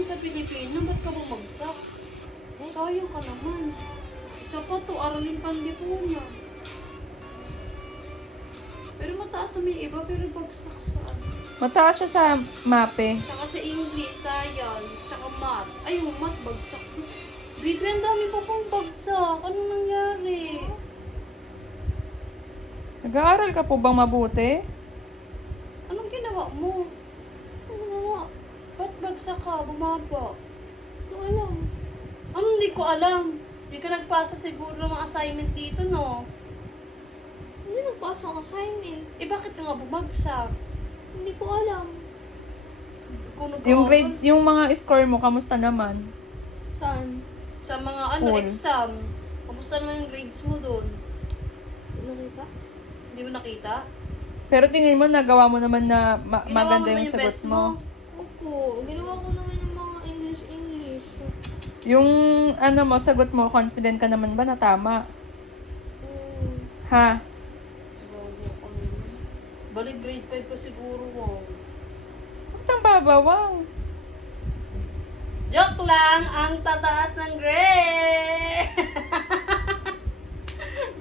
kami sa Pilipino, ba't ka bumagsak? Sayang ka naman. Isa pa to, aralin panlipunan. Pero mataas na may iba, pero bagsak sa ano. Mataas siya sa MAPE. Tsaka sa English, science, tsaka math. Ay, yung math, bagsak. Baby, ang dami pa pang bagsak. Ano nangyari? Nag-aaral ka po bang mabuti? Anong ginawa mo? Anong ginawa? Ba't bagsak ka? Bumaba. Hindi ko alam. Anong hindi ko alam? Hindi ka nagpasa siguro ng mga assignment dito, no? Hindi nagpasa ang assignment. Eh, bakit ka nga bumagsak? Hindi ko alam. Kung Yung nag-aaral grades, yung mga score mo, kamusta naman? Saan? sa mga ano, School. exam. Kamusta naman yung grades mo doon? Nakita? Hindi mo nakita? Pero tingin mo, nagawa mo naman na Ginawa maganda mo naman yung sagot best mo. Opo. Ginawa ko naman yung mga English. Yung ano mo, sagot mo, confident ka naman ba na tama? Ha? Balik grade 5 ka siguro, wow. Ba't ang babawang? Joke lang, ang tataas ng grade!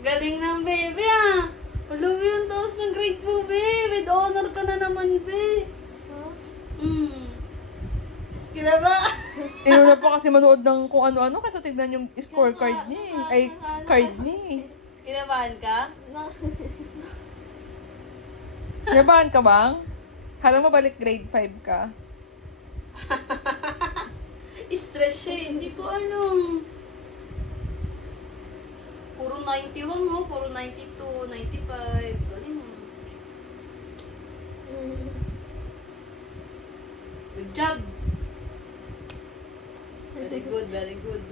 Galing ng baby ah! Alam mo yung taas ng grade mo, babe! With honor ka na naman, babe! Kila ba? Inuna pa kasi manood ng kung ano-ano kasi tignan yung scorecard niya eh. Ay, card niya eh. Kinabahan ka? Kinabahan ka bang? Hala mo balik grade 5 ka. Stress siya eh. Hindi ko alam. Puro 91 mo, puro 92, 95. Galing mo. Good job. Very good, very good.